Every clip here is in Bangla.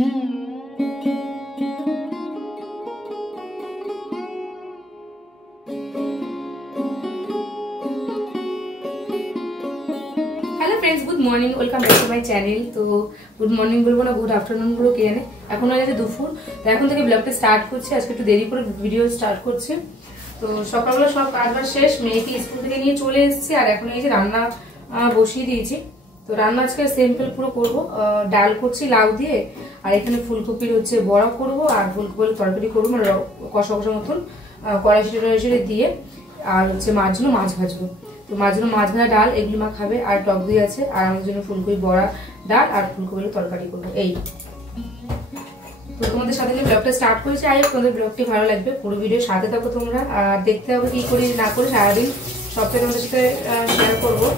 Friends good morning welcome back to my channel. तो गुड मॉर्निंग बोलबो ना गुड आफ्टरनुन बोलो কে জানে। এখন হয়ে গেছে দুপুর, তো এখন থেকে ব্লগটা স্টার্ট করছি। আজকে একটু দেরি করে ভিডিও স্টার্ট করছি। তো সকালবেলা সব কাজবাজ শেষ, মেয়েকে স্কুল থেকে নিয়ে চলে এসেছি আর এখন এই যে রান্না বসিয়ে দিয়েছি। তো রান্না আজকে সিম্পল পুরো করব, ডাল করছি লাউ দিয়ে, আর এখানে ফুলকপির হচ্ছে বড়া করব আর ফুলকপির তরকারি করবো, মানে কষা কষা মতন কড়াই টড়াই দিয়ে, আর হচ্ছে মাছ জন্য মাছ ভাজবো। তো মাছ জন্য মাছ ভাজা ডাল এগুলি মা খাবে, আর টক দই আছে, আর আমার জন্য ফুলকপি বড়া ডাল আর ফুলকপির তরকারি করবো। এই তো তোমাদের সাথে যে ব্লগটা স্টার্ট করেছি, আই তোমাদের ব্লগটি ভালো লাগবে, পুরো ভিডিও সাথে থাকো তোমরা, আর দেখতে হবে কি করি না করি সারাদিন সবটাই তোমাদের সাথে শেয়ার করবো।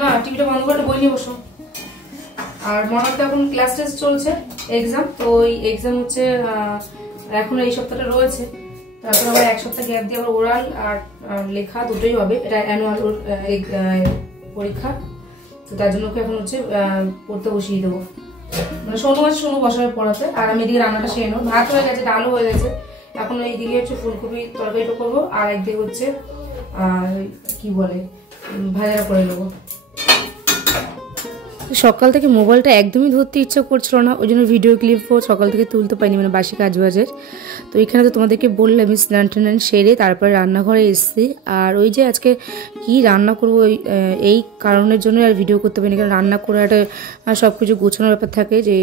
না টিভিটা বন্ধ করে বই নিয়ে বসো। আর মনে তো এখন ক্লাস টেস্ট চলছে, এক্সাম, তো ওই এক্সাম হচ্ছে এখন এই সপ্তাহটা রয়েছে, তারপর আবার এক সপ্তাহ গ্যাপ দিয়ে আবার ওরাল আর লেখা দুটোই হবে, এটা অ্যানুয়াল পরীক্ষা। তো তার জন্য এখন হচ্ছে পড়তে বসিয়ে দেবো, মানে সোনু বসাবে পড়াতে, আর আমি এদিকে রান্নাটা সেরে নেবো। ভাত হয়ে গেছে, ডালও হয়ে গেছে, এখন এইদিকে হচ্ছে ফুলকপি তরকারিটা করবো, আর একদিকে হচ্ছে কি বলে ভাজা করে নেবো। সকাল থেকে মোবাইলটা একদমই ধরতে ইচ্ছা করছিল না, ওই জন্য ভিডিও ক্লিপও সকাল থেকে তুলতে পারিনি, মানে বাসি কাজবাজের। তো এখানে তো তোমাদেরকে বললাম আমি স্নান টান সেরে তারপরে রান্নাঘরে এসেছি, আর ওই যে আজকে কি রান্না করবো এই কারণের জন্য আর ভিডিও করতে পারিনি, কারণ রান্না করে একটা সব কিছু গোছানোর ব্যাপার থাকে, যে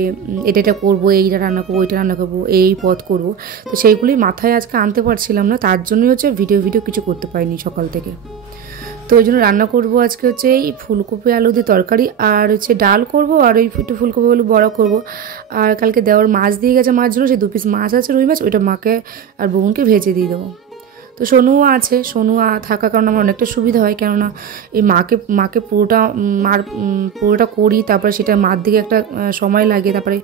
এটা করবো, এইটা রান্না করবো, ওইটা রান্না করবো, এই পদ করবো, তো সেইগুলি মাথায় আজকে আনতে পারছিলাম না, তার জন্যই হচ্ছে ভিডিও কিছু করতে পারিনি সকাল থেকে। তো ওই জন্য রান্না করবো আজকে হচ্ছে এই ফুলকপি আলু দিয়ে তরকারি, আর হচ্ছে ডাল করব, আর ওই একটু ফুলকপি আলু বড়া করব। আর কালকে দেওয়ার মাছ দিয়ে গেছে, মাছ জন্য সেই 2 পিস মাছ আছে রুই মাছ, ওইটা মাকে আর বোনকে ভেজে দিয়ে দেবো। তো সোনুও আছে, সোনু থাকার কারণে আমার অনেকটা সুবিধা হয়, কেননা এই মাকে পুরোটা করি, তারপরে সেটা মার দিকে একটা সময় লাগে, তারপরে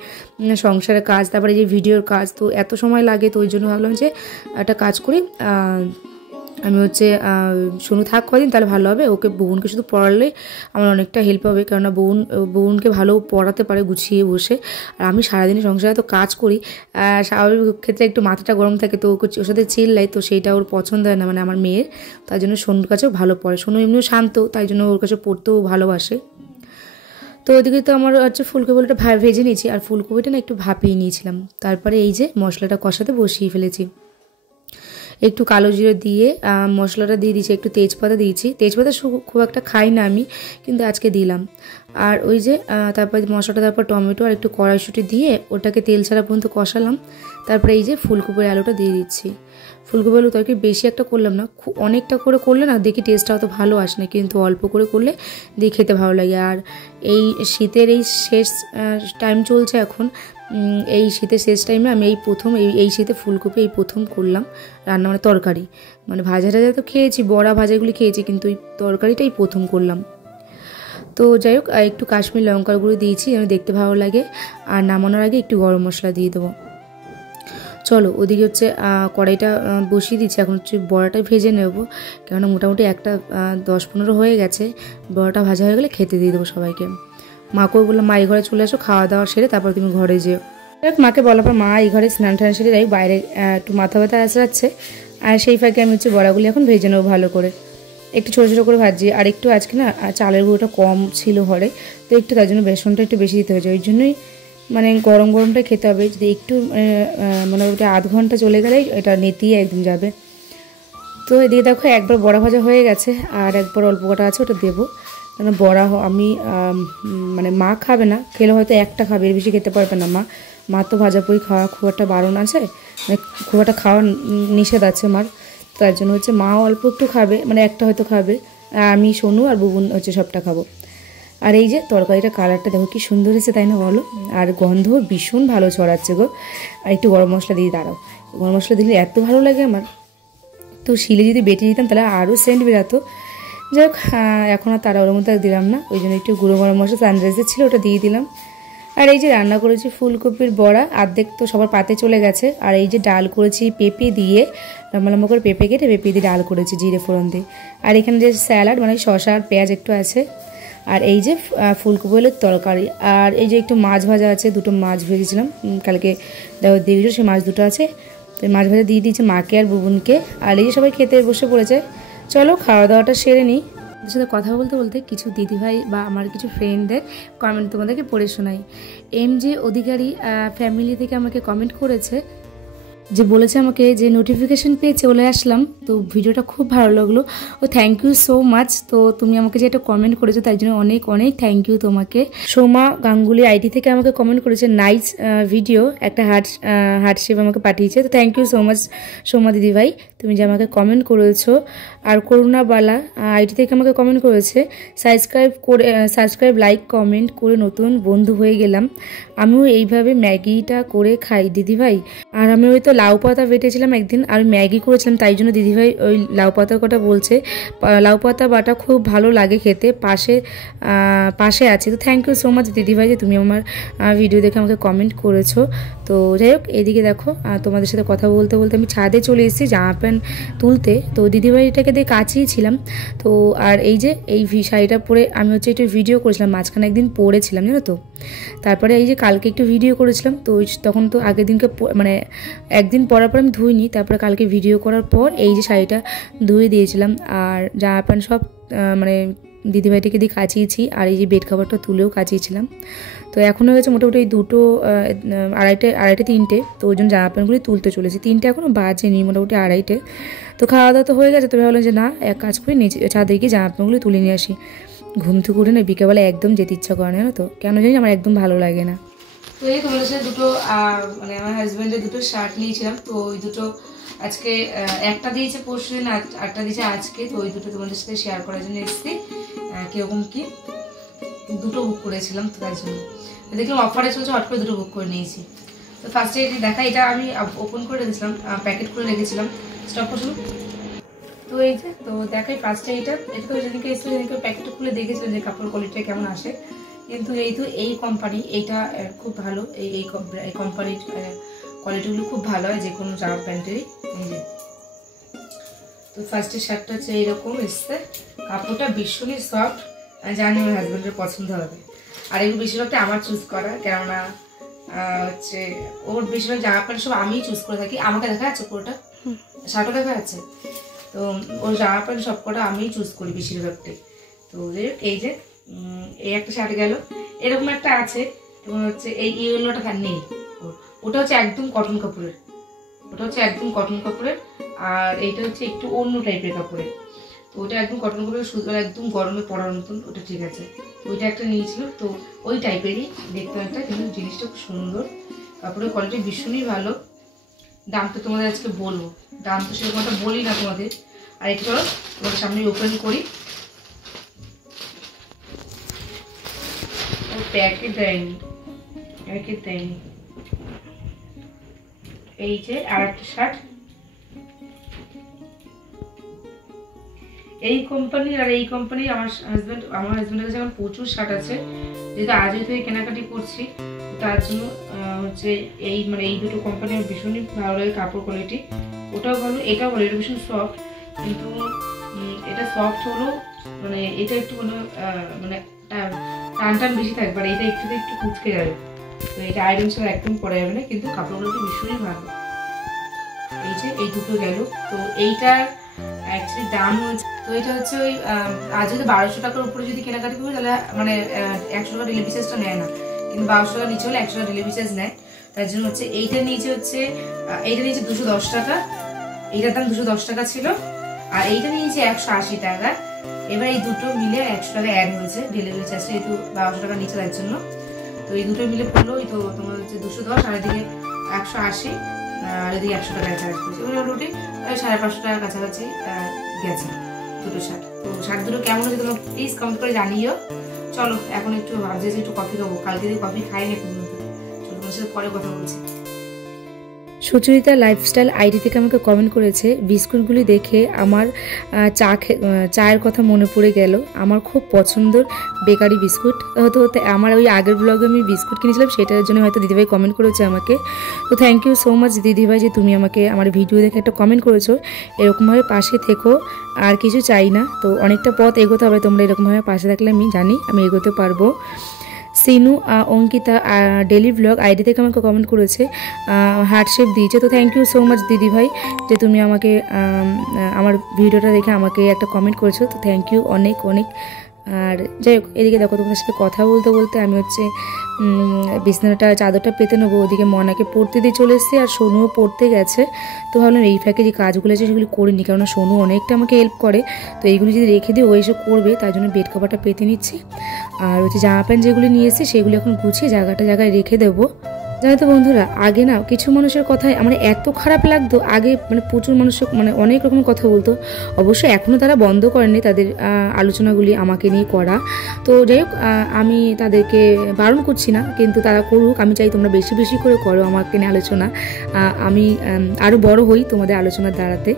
সংসারের কাজ, তারপরে যে ভিডিওর কাজ, তো এত সময় লাগে, তো ওই জন্য ভাবলাম যে একটা কাজ করি, আমি হচ্ছে সোনু থাক কদিন তাহলে ভালো হবে, ওকে বোনকে শুধু পড়ালে আমার অনেকটা হেল্প হবে, কেননা বোনকে ভালো পড়াতে পারে গুছিয়ে বসে, আর আমি সারাদিনে সংসারে তো কাজ করি, স্বাভাবিক ক্ষেত্রে একটু মাথাটা গরম থাকে, তো ওর সাথে চিল্লাই, তো সেইটা ওর পছন্দ হয় না, মানে আমার মেয়ের, তার জন্য সোনুর কাছেও ভালো পড়ে, সোনু এমনিও শান্ত, তাই জন্য ওর কাছে পড়তেও ভালোবাসে। তো ওইদিকে তো আমার হচ্ছে ফুলকপিটা ভেজে নিয়েছি, আর ফুলকপিটা না একটু ভাপিয়ে নিয়েছিলাম, তারপরে এই যে মশলাটা কষাতে বসিয়ে ফেলেছি, একটু কালো জিরে দিয়ে মশলাটা দিয়ে দিয়েছি, একটু তেজপাতা দিয়েছি, তেজপাতা খুব একটা খাই না আমি, কিন্তু আজকে দিলাম। আর ওই যে তারপর মশলাটা, তারপর টমেটো আর একটু কড়াইশুঁটি দিয়ে ওটাকে তেল ছাড়া পর্যন্ত কষালাম, তারপরে এই যে ফুলকপির আলুটা দিয়ে দিচ্ছি। ফুলকপি আলু তরকারি বেশি একটা করলাম না, অনেকটা করে করলে না দেখি টেস্টটা অত ভালো আসে না, কিন্তু অল্প করে করলে দিয়ে খেতে ভালো লাগে। আর এই শীতের এই শেষ টাইম চলছে এখন, এই শীতের শেষ টাইমে আমি এই শীতে ফুলকপি এই প্রথম করলাম রান্না, মানে তরকারি, মানে ভাজা তো খেয়েছি, বড়া ভাজাগুলি খেয়েছি, কিন্তু এই তরকারিটাই প্রথম করলাম। তো যাই হোক, একটু কাশ্মীর লঙ্কার গুঁড়ো দিয়েছি যেন দেখতে ভালো লাগে, আর নামানোর আগে একটু গরম মশলা দিয়ে দেবো। চলো ওদিকে হচ্ছে কড়াইটা বসিয়ে দিচ্ছি, এখন হচ্ছে বড়াটা ভেজে নেব, কেননা মোটামুটি একটা 10-15 হয়ে গেছে, বড়াটা ভাজা হয়ে গেলে খেতে দিয়ে দেবো সবাইকে। মাকেও বললাম মা এই ঘরে চলে আসো, খাওয়া দাওয়া সেরে তারপর তুমি ঘরে যেও। মাকে বলার পর মা এই ঘরে স্নান টান সেরে যাই, বাইরে একটু মাথা ব্যথা আসছে, আর সেই ফাঁকে আমি হচ্ছে বড়াগুলি এখন ভেজে নেবো ভালো করে, একটু ছোটো ছোটো করে ভাজি। আর একটু আজকে না চালের গুঁড়োটা কম ছিল ঘরে, তো একটু তার জন্য বেসনটা একটু বেশি দিতে হয়েছে, ওই জন্যই মানে গরমটাই খেতে হবে, যদি একটু মানে ওটা আধ ঘন্টা চলে গেলেই এটা নেতিয়ে একদম যাবে। তো এদিকে দেখো একবার বড়া ভাজা হয়ে গেছে, আর একবার অল্প কটা আছে ওটা দেবো, কারণ বড়া আমি মানে মা খাবে না, খেলে হয়তো একটা খাবে, এর বেশি খেতে পারবে না মা তো ভাজাপুরি খাওয়া খুব একটা বারণ আছে, মানে খুব একটা খাওয়া নিষেধ আছে মার, তার জন্য হচ্ছে মা অল্প একটু খাবে, মানে একটা হয়তো খাবে, আর আমি সোনু আর বুবুন হচ্ছে সবটা খাবো। আর এই যে তরকারিটা কালারটা দেখো কি সুন্দর এসেছে, তাই না বলো, আর গন্ধ ভীষণ ভালো ছড়াচ্ছে গো। আর একটু গরম মশলা দিয়ে দাঁড়াও, গরম মশলা দিলে এত ভালো লাগে আমার, তো শিলে যদি বেটে দিতাম তাহলে আরও সেন্ট বেরাতো। যাই হোক এখন আর তারা ওর মধ্যে দিলাম না, ওই জন্য একটু গুঁড়ো গরম মশলা সানরাইজের ছিল ওটা দিয়ে দিলাম। আর এই যে রান্না করেছি ফুলকপির বড়া, অর্ধেক তো সবার পাতে চলে গেছে, আর এই যে ডাল করেছি পেঁপে দিয়ে, লম্বা লম্বা করে পেঁপে কেটে পেঁপে দিয়ে ডাল করেছি জিরে ফোড়ন দিয়ে, আর এখানে যে স্যালাড মানে শসা আর পেঁয়াজ একটু আছে, আর এই যে ফুলকপি বলের তরকারি, আর এই যে একটু মাছ ভাজা আছে, দুটো মাছ ভেজেছিলাম কালকে দিয়েছিল, সেই মাছ দুটো আছে। তো মাছ ভাজা দিয়ে দিয়েছে মাকে আর বুবুনকে। আর এই যে সবাই খেতে বসে পড়েছে। চলো খাওয়া দাওয়াটা সেরে নিই। ওদের সাথে কথা বলতে বলতে কিছু দিদিভাই বা আমার কিছু ফ্রেন্ডদের কমেন্ট তোমাদেরকে পড়ে শোনাই। MJ অধিকারী ফ্যামিলি থেকে আমাকে কমেন্ট করেছে, যে বলেছে আমাকে যে নোটিফিকেশন পেয়ে চলে আসলাম, তো ভিডিওটা খুব ভালো লাগলো। ও থ্যাংক ইউ সো মাচ। তো তুমি আমাকে যে একটা কমেন্ট করেছো তাই জন্য অনেক অনেক থ্যাংক ইউ তোমাকে। সোমা গাঙ্গুলি আইডি থেকে আমাকে কমেন্ট করেছে নাইস ভিডিও, একটা হার্ট শেপ আমাকে পাঠিয়েছে। তো thank you so much Soma দিদিভাই, তুমি যে আমাকে কমেন্ট করেছো। আর করুণাবালা আইডি থেকে আমাকে কমেন্ট করেছে সাবস্ক্রাইব লাইক কমেন্ট করে নতুন বন্ধু হয়ে গেলাম, আমিও এইভাবে ম্যাগিটা করে খাই দিদিভাই। আর আমি ওই তো লাউ পাতা বেটেছিলাম একদিন আর ম্যাগি করেছিলাম, তাই জন্য দিদিভাই ওই লাউ পাতার কথা বলছে। লাউ পাতা বাটা খুব ভালো লাগে খেতে, পাশে আছে। তো থ্যাংক ইউ সো মাচ দিদিভাই যে তুমি আমার ভিডিও দেখে আমাকে কমেন্ট করেছো। তো যাই হোক, এদিকে দেখো তোমাদের সাথে কথা বলতে বলতে আমি ছাদে চলে এসেছি জামা প্যান্ট তুলতে। তো দিদিভাইটাকে দিয়ে কাচিয়েছিলাম। তো আর এই যে এই শাড়িটা পরে আমি হচ্ছে একটু ভিডিও করেছিলাম, মাঝখানে একদিন পরেছিলাম জানো তো। তারপরে এই যে কালকে একটু ভিডিও করেছিলাম, তো তখন তো আগের দিনকে মানে একদিন পরার পর আমি ধুইনি, তারপরে কালকে ভিডিও করার পর এই যে শাড়িটা ধুয়ে দিয়েছিলাম। আর জামা প্যান্ট সব মানে দিদিভাইটাকে দিয়ে কাচিয়েছি, আর এই যে বেড কাভারটা তুলেও কাচিয়েছিলাম। তো এখন হয়ে গেছে মোটামুটি এই দুটো আড়াইটে তিনটে, তো ওই জন্য জামা প্যান্টগুলি তুলতে চলেছি। তিনটে এখনও বাজেনি, মোটামুটি আড়াইটে। তো খাওয়া দাওয়া তো হয়ে গেছে, তো ভাবলাম যে না এক কাজ করে নিচে ছাদে গিয়ে জামা প্যান্টগুলি তুলে নিয়ে আসি। ঘুম থেকে উঠে না বিকেলবেলা একদম যেতে ইচ্ছা করে না তো, কেন জানি আমার একদম ভালো লাগে না। তো এই তোমাদের সাথে দুটো মানে আমার হাজব্যান্ডের দুটো শার্ট নিয়েছিলাম, তো ওই দুটো আজকে একটা দিয়েছে পরশুদিন, আরেকটা দিয়েছে আজকে। তো ওই দুটো তোমাদের সাথে শেয়ার করার জন্য এসেছি কিরকম কি। দুটো বুক করেছিলাম, তো তাই জন্য দেখলাম অফারে চলছে, হট করে দুটো বুক করে নিয়েছি। তো ফার্স্টে এটি দেখা, এটা আমি ওপেন করে রেখেছিলাম, প্যাকেট করে রেখেছিলাম স্টক করছিল। তো এই যে তো দেখাই ফার্স্টে এটা তো যেদিনকে এসেছিল সেদিনকে প্যাকেটটা খুলে দেখেছিলাম যে কাপড় কোয়ালিটিটা কেমন আসে। কিন্তু এই কোম্পানি এইটা খুব ভালো, এই কোম্পানির কোয়ালিটিগুলো খুব ভালো হয় যে কোনো জামা প্যান্টেরই। এই যে তো ফার্স্টের শার্টটা হচ্ছে এইরকম এসছে, কাপড়টা ভীষণই সফট, জানি আমার হাজব্যান্ডের পছন্দ হবে। আর এগুলো বেশিরভাগটা আমার চুজ করা, কেননা হচ্ছে ওর বেশিরভাগ জামা প্যান্ট সব আমিই চুজ করে থাকি। আমাকে দেখা যাচ্ছে পুরোটা শার্টও দেখা যাচ্ছে, তো ওর জামা প্যান্ট সব কটা আমিই চুজ করি বেশিরভাগটাই। তো এই যে এই একটা শার্ট গেল, এরকম একটা আছে এবং হচ্ছে এই ইয়েলোটা নেই, ওটা হচ্ছে একদম কটন কাপড়ের, আর এইটা হচ্ছে একটু অন্য টাইপের কাপড়ের। তো ওটা একদম কটন কাপড়ের, শুধু একদম গরমে পরার মতন, ওটা ঠিক আছে। ওইটা একটা নিয়েছিল, তো ওই টাইপেরই দেখতে একটা, কিন্তু জিনিসটা খুব সুন্দর, কাপড়ের কোয়ালিটি ভীষণই ভালো। দাম তো তোমাদের আজকে বলবো, দাম তো সেরকম একটা বলি না তোমাদের। আর একটু চলো তোমাদের সামনে ওপেন করি। প্যাকেট দেয়নি, এই যে আর একটা শার্ট এই কোম্পানির। আর এই কোম্পানির আমার হাজব্যান্ডের কাছে এখন প্রচুর শার্ট আছে, যেহেতু আজই থেকে কেনাকাটি করছি, তার জন্য হচ্ছে এই দুটো কোম্পানি আমার ভীষণই ভালো লাগে কাপড় কোয়ালিটি। ওটাও ভালো, এটাও ভালো, এটা ভীষণ সফট, কিন্তু এটা সফট হলো মানে এটা একটু মানে টান বেশি থাকবে, আর এটা একটু কুচকে যাবে। তো এটা আয়রন ছাড়া একদম পরা যাবে না, কিন্তু কাপড়গুলো ভীষণই ভালো। এই যে এই দুটো গেল, তো এইটার অ্যাকচুয়ালি দাম হচ্ছে, তো এটা হচ্ছে ওই আজ যদি 1200 টাকার উপরে যদি কেনাকাটি করি তাহলে মানে 100 টাকা ডেলিভারি চার্জটা নেয় না, কিন্তু 1200 টাকা নিচে হলে 100 টাকা ডেলিভারি চার্জ নেয়। তার জন্য হচ্ছে এইটা নিচে 210 টাকা, এইটার দাম 210 টাকা ছিল, আর এইটা নিয়েছে 180 টাকা। এবার এই দুটো মিলে 100 টাকা অ্যাড হয়েছে ডেলিভারি চার্জটা, যেহেতু 1200 টাকা নিচে তার জন্য। তো এই দুটো মিলে পড়লো তো তোমার হচ্ছে 210, আর এদিকে 180, আর এদিকে 100 টাকা চার্জ করছে। মোটামুটি 550 টাকার কাছাকাছি গেছে দুটো শার্ট। তো শার্ট দুটো কেমন হচ্ছে তোমরা প্লিজ কমেন্ট করে জানিও। চলো এখন একটু ভাবছি একটু কফি খাবো, কালকে দিয়ে কফি খাই না কোনো, চলো তোমার সাথে পরে কথা বলছি। সুচরিতা লাইফস্টাইল আইডি থেকে আমাকে কমেন্ট করেছে, বিস্কুটগুলি দেখে আমার চায়ের কথা মনে পড়ে গেল। আমার খুব পছন্দের বেকারি বিস্কুট। হয়তো আমার ওই আগের ব্লগে আমি বিস্কুট কিনেছিলাম, সেটার জন্য হয়তো দিদিভাই কমেন্ট করেছে আমাকে। তো থ্যাংক ইউ সো মাচ দিদিভাই যে তুমি আমাকে আমার ভিডিও দেখে একটা কমেন্ট করেছো। এরকমভাবে পাশে থেকো, আর কিছু চাই না। তো অনেকটা পথ এগোতে হবে, তোমরা এরকমভাবে পাশে থাকলে আমি জানি আমি এগোতে পারবো। Sinu Ankita daily blog ID থেকে আমাকে কমেন্ট করেছে, হার্ট শেপ দিয়েছে। তো থ্যাংক ইউ সো মাচ দিদি ভাই যে তুমি আমাকে আমার ভিডিওটা দেখে আমাকে একটা কমেন্ট করেছো। তো থ্যাংক ইউ অনেক অনেক। আর যাই হোক, এদিকে দেখো তোমাদের সাথে কথা বলতে বলতে আমি হচ্ছে বিছানাটা চাদরটা পেতে নেবো। ওদিকে মনাকে পড়তে দিয়ে চলে এসেছি, আর সোনুও পড়তে গেছে। তো ভাবলাম এই ফাঁকে যে কাজগুলো আছে সেগুলি করিনি, কারণ সোনু অনেকটা আমাকে হেল্প করে। তো এইগুলি যদি রেখে দিই ও এসে করবে, তাই জন্য বেড কভারটা পেতে নিচ্ছি। আর হচ্ছে জামা প্যান্ট যেগুলি নিয়ে এসেছি সেগুলি এখন গুছিয়ে জায়গায় রেখে দেবো। জানো তো বন্ধুরা, আগে না কিছু মানুষের কথায় আমার এত খারাপ লাগতো। আগে মানে প্রচুর মানুষ মানে অনেক রকম কথা বলতো। অবশ্য এখনও তারা বন্ধ করেনি তাদের আলোচনাগুলি আমাকে নিয়ে করা। তো যাই হোক, আমি তাদেরকে বারণ করছি না, কিন্তু তারা করুক। আমি চাই তোমরা বেশি বেশি করে করো আমাকে নিয়ে আলোচনা। আমি আরও বড় হই তোমাদের আলোচনার দ্বারাতে।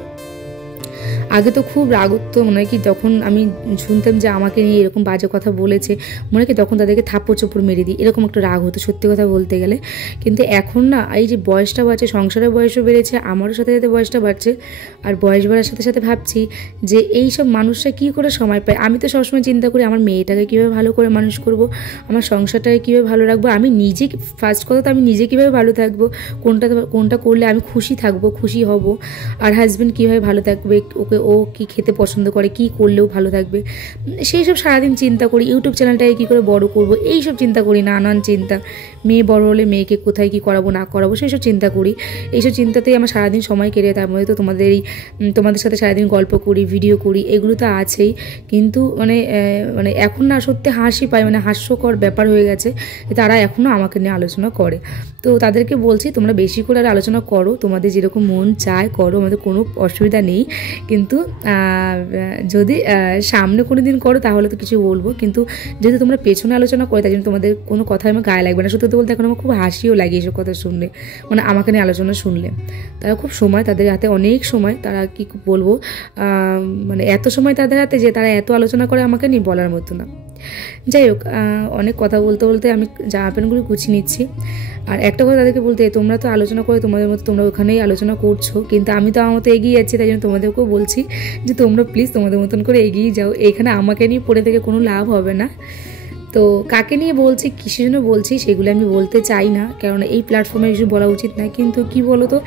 আগে তো খুব রাগ হতো, মনে হয় কি যখন আমি শুনতাম যে আমাকে নিয়ে এরকম বাজে কথা বলেছে, মনে হয় কি তখন তাদেরকে থাপ্পড় চোপড় মেরে দিই, এরকম একটা রাগ হতো সত্যি কথা বলতে গেলে। কিন্তু এখন না, এই যে বয়সটা বাড়ছে, সংসারের বয়সও বেড়েছে, আমারও সাথে সাথে বয়সটা বাড়ছে। আর বয়স বাড়ার সাথে সাথে ভাবছি যে এই সব মানুষরা কী করে সময় পায়। আমি তো সবসময় চিন্তা করি আমার মেয়েটাকে কীভাবে ভালো করে মানুষ করব, আমার সংসারটাকে কীভাবে ভালো রাখবো, আমি নিজে ফার্স্ট কথা তো আমি নিজে কীভাবে ভালো থাকবো, কোনটা করলে আমি খুশি থাকবো, খুশি হব, আর হাজব্যান্ড কীভাবে ভালো থাকবে, ওকে ও কী খেতে পছন্দ করে, কী করলেও ভালো থাকবে, সেই সব সারাদিন চিন্তা করি। ইউটিউব চ্যানেলটাকে কী করে বড় করব, এই সব চিন্তা করি, নানান চিন্তা। মেয়ে বড় হলে মেয়েকে কোথায় কী করাবো না করাবো সেই সব চিন্তা করি। এইসব চিন্তাতেই আমার সারাদিন সময় কেটে। তার মধ্যে তো তোমাদের সাথে সারাদিন গল্প করি, ভিডিও করি, এগুলো তো আছেই। কিন্তু মানে এখন না সত্যি হাসি পায়, মানে হাস্যকর ব্যাপার হয়ে গেছে তারা এখনও আমাকে নিয়ে আলোচনা করে। তো তাদেরকে বলছি তোমরা বেশি করে আর আলোচনা করো, তোমাদের যেরকম মন চায় করো, আমাদের কোনো অসুবিধা নেই। কিন্তু যদি সামনে কোনো দিন করো তাহলে তো কিছু বলবো, কিন্তু যেহেতু তোমরা পেছনে আলোচনা করো তাই জন্য তোমাদের কোনো কথাই আমার গায়ে লাগবে না। সত্যি বলতে এখন আমার খুব হাসিও লাগে এইসব কথা শুনলে, মানে আমাকে নিয়ে আলোচনা শুনলে। তারা খুব সময়, তাদের হাতে অনেক সময়, তারা কি বলবো, মানে এত সময় তাদের হাতে যে তারা এত আলোচনা করে আমাকে নিয়ে বলার মতো না। যাই হোক, অনেক কথা বলতে বলতে আমি জামা প্যান্টগুলো গুছিয়ে নিচ্ছি। আর একটা কথা তাদেরকে বলতে, তোমরা তো আলোচনা করে তোমাদের মতো, তোমরা ওখানেই আলোচনা করছো, কিন্তু আমি তো আমার মতো এগিয়ে যাচ্ছি। তাই জন্য তোমাদেরকেও বলছি যে তোমরা প্লিজ তোমাদের মতন করে এগিয়ে যাও। এখানে আমাকে নিয়ে পড়ে থেকে কোনো লাভ হবে না। তো কাকে নিয়ে বলছি, কিসের জন্য বলছি, সেগুলো আমি বলতে চাই না, কারণ এই প্ল্যাটফর্মে কিছু বলা উচিত নয়। কিন্তু কি বলো তো,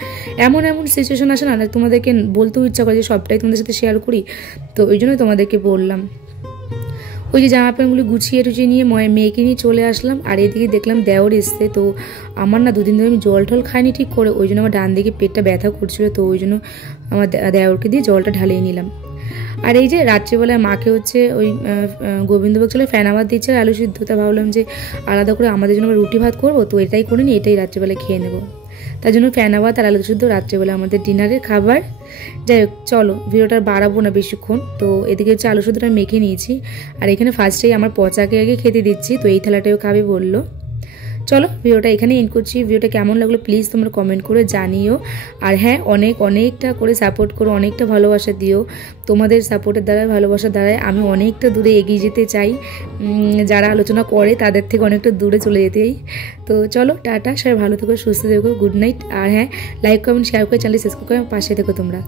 এমন সিচুয়েশন আসে না, তোমাদেরকে বলতেও ইচ্ছা করে যে সবটাই তোমাদের সাথে শেয়ার করি। তো ওই জন্যই তোমাদেরকে বললাম। ওই যে জামা প্যান্টগুলি গুছিয়ে টুছিয়ে নিয়ে মেয়েকে নিয়ে চলে আসলাম। আর এদিকে দেখলাম দেওর এসছে। তো আমার না দুদিন ধরে আমি জল টল খাইনি ঠিক করে, ওই জন্য আমার ডান দিকে পেটটা ব্যথা করছিলো। তো ওই জন্য আমার দেওরকে দিয়ে জলটা ঢালিয়ে নিলাম। আর এই যে রাত্রিবেলায় মাকে হচ্ছে ওই গোবিন্দভোগ চলে ফ্যানাবাদ দিচ্ছে আলু সিদ্ধ। তা ভাবলাম যে আলাদা করে আমাদের জন্য রুটি ভাত করবো, তো এটাই করে নিই, এটাই রাত্রিবেলায় খেয়ে নেবো। তার জন্য ফ্যানাবাদ আর আলু সিদ্ধ রাত্রিবেলা আমাদের ডিনারের খাবার। যাই হোক, চলো ভিডিওটা বাড়াবো না বেশিক্ষণ। তো এদিকে হচ্ছে আলু সিদ্ধটা মেখে নিয়েছি, আর এখানে ফার্স্টেই আমার পচাকে আগে খেতে দিচ্ছি। তো এই থালাটাও খাবে বললো। চলো ভিডিওটা এখানে এন্ড করছি। ভিডিওটা কেমন লাগলো প্লিজ তোমরা কমেন্ট করে জানিও। আর হ্যাঁ, অনেকটা করে সাপোর্ট করো, অনেকটা ভালোবাসা দিও। তোমাদের সাপোর্টের দ্বারাই, ভালোবাসার দ্বারাই আমি অনেকটা দূরে এগিয়ে যেতে চাই। যারা আলোচনা করে তাদের থেকে অনেকটা দূরে চলে যেতেই। তো চলো টাটা, সবাই ভালো থেকো, সুস্থ থেকো, গুড নাইট। আর হ্যাঁ, লাইক কমেন্ট শেয়ার করে চ্যানেল সাবস্ক্রাইব করে পাশে থেকো তোমরা।